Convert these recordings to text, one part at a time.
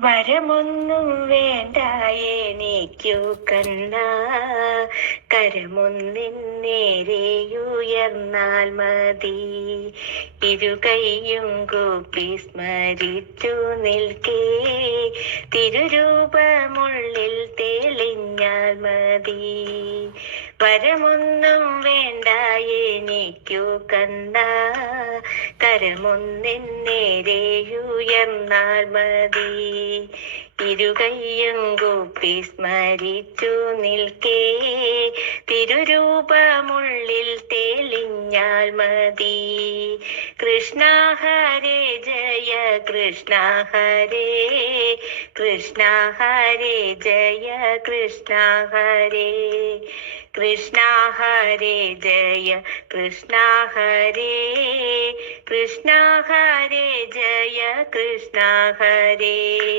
വരമൊന്നും വേണ്ട എനിക്കു കണ്ണ. കരമൊന്നിൻ നേരെയുയർന്നാൽ മതി. ഇരുകൈയും കൂപ്പി സ്മരിച്ചു നിൽക്കേ. തിരുരൂപമുള്ളിൽ തെളിഞ്ഞാൽ മതി. വരമൊന്നും വേണ്ട എനിക്കു കണ്ട. കരമൊന്നിൻ നേരെയുയർന്നാൽ മതി. ഇരുകയ്യും കൂപ്പി സ്മരിച്ചു നിൽക്കേ. തിരുരൂപമുള്ളിൽ തെളിഞ്ഞാൽ മതി. കൃഷ്ണ ഹരേ ജയ കൃഷ്ണ ഹരേ കൃഷ്ണ ഹരേ ജയ കൃഷ്ണ ഹരേ. കൃഷ്ണ ഹരേ ജയ കൃഷ്ണ ഹരേ. കൃഷ്ണ ഹരേ ജയ കൃഷ്ണ ഹരേ.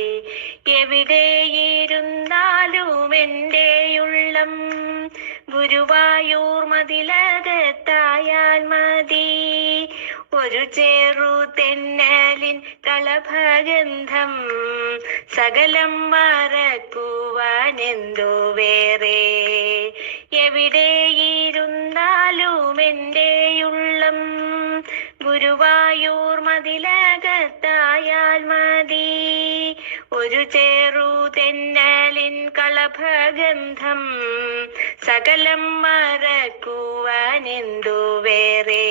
എവിടെയിരുന്നാലും എന്റെ ഉള്ളം ഗുരുവായൂർ മതിലകത്തായാൽ മതി ഒരു ചേറു തെന്നലിൻ കളഭഗന്ധം സകലം മറക്കുവാനെന്തോ വേറെ. എവിടെയിരുന്നാലും എന്റെ ഉള്ളം ഗുരുവായൂർ മതിലകത്തായാൽ മതി. ഒരു ചേറു തെന്നലിൻ കളഭഗന്ധം. സകലം മറക്കുവാനെന്തു വേറെ.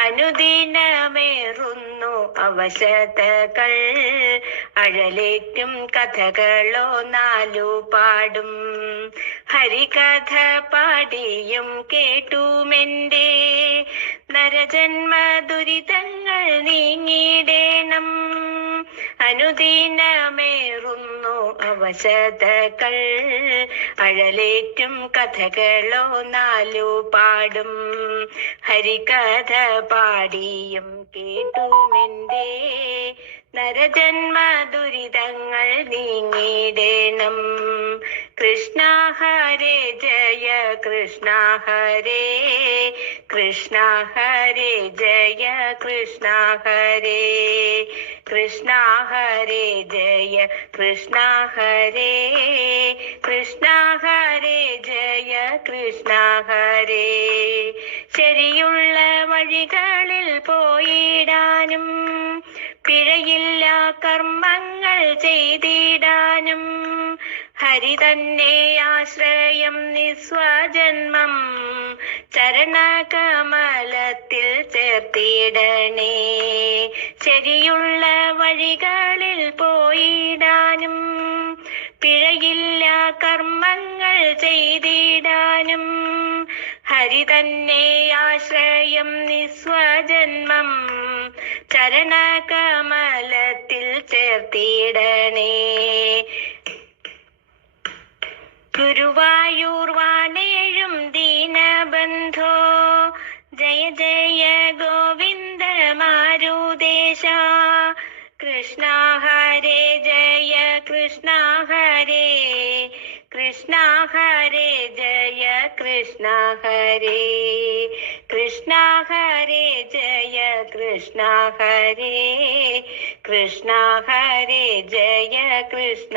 അനുദിനമേറുന്നു അവശതകൾ. അഴലേറ്റും കഥകളോ നാലു പാടും. ഹരികഥ പാടിയും കേട്ടുമെന്റെ നരജന്മ ദുരിതങ്ങൾ നീങ്ങിടേണം. അനുദിനമേറുന്നു അവശതകൾ. അഴലേറ്റും കഥകളോ നാലു പാടും. ഹരികഥ പാടിയും കേട്ടുമെന്റെ നരജന്മ ദുരിതങ്ങൾ നീങ്ങിടേണം. കൃഷ്ണ ഹരേ ജയ കൃഷ്ണ ഹരേ കൃഷ്ണ ഹരേ ജയ കൃഷ്ണ ഹരേ. കൃഷ്ണ ഹരേ ജയ കൃഷ്ണ ഹരേ കൃഷ്ണ ഹരേ ജയ കൃഷ്ണ ഹരേ. ശരിയുള്ള വഴികളിൽ പോയിടാനും പിഴയില്ല കർമ്മങ്ങൾ ചെയ്തിടാനും ഹരി തന്നെ ആശ്രയം നിസ്വജന്മം ചരണകമലത്തിൽ ചേർത്തിടണേ. ശരിയുള്ള വഴികളിൽ പോയിടാനും പിഴയില്ല കർമ്മങ്ങൾ ചെയ്തിടാനും. ഹരി തന്നെ ആശ്രയം നിസ്വജന്മം ചരണകമലത്തിൽ ചേർത്തിടണേ. ഗുരുവായൂർ വാണേഴും ദീനബന്ധോ ജയ ജയ ഗോവിന്ദ മാരുദേശ കൃഷ്ണ ഹരേ ജയ കൃഷ്ണ ഹരേ കൃഷ്ണ ഹരേ ജയ കൃഷ്ണ ഹരേ കൃഷ്ണ ഹരേ ജയ കൃഷ്ണ ഹരേ കൃഷ്ണ ഹരേ ജയ കൃഷ്ണ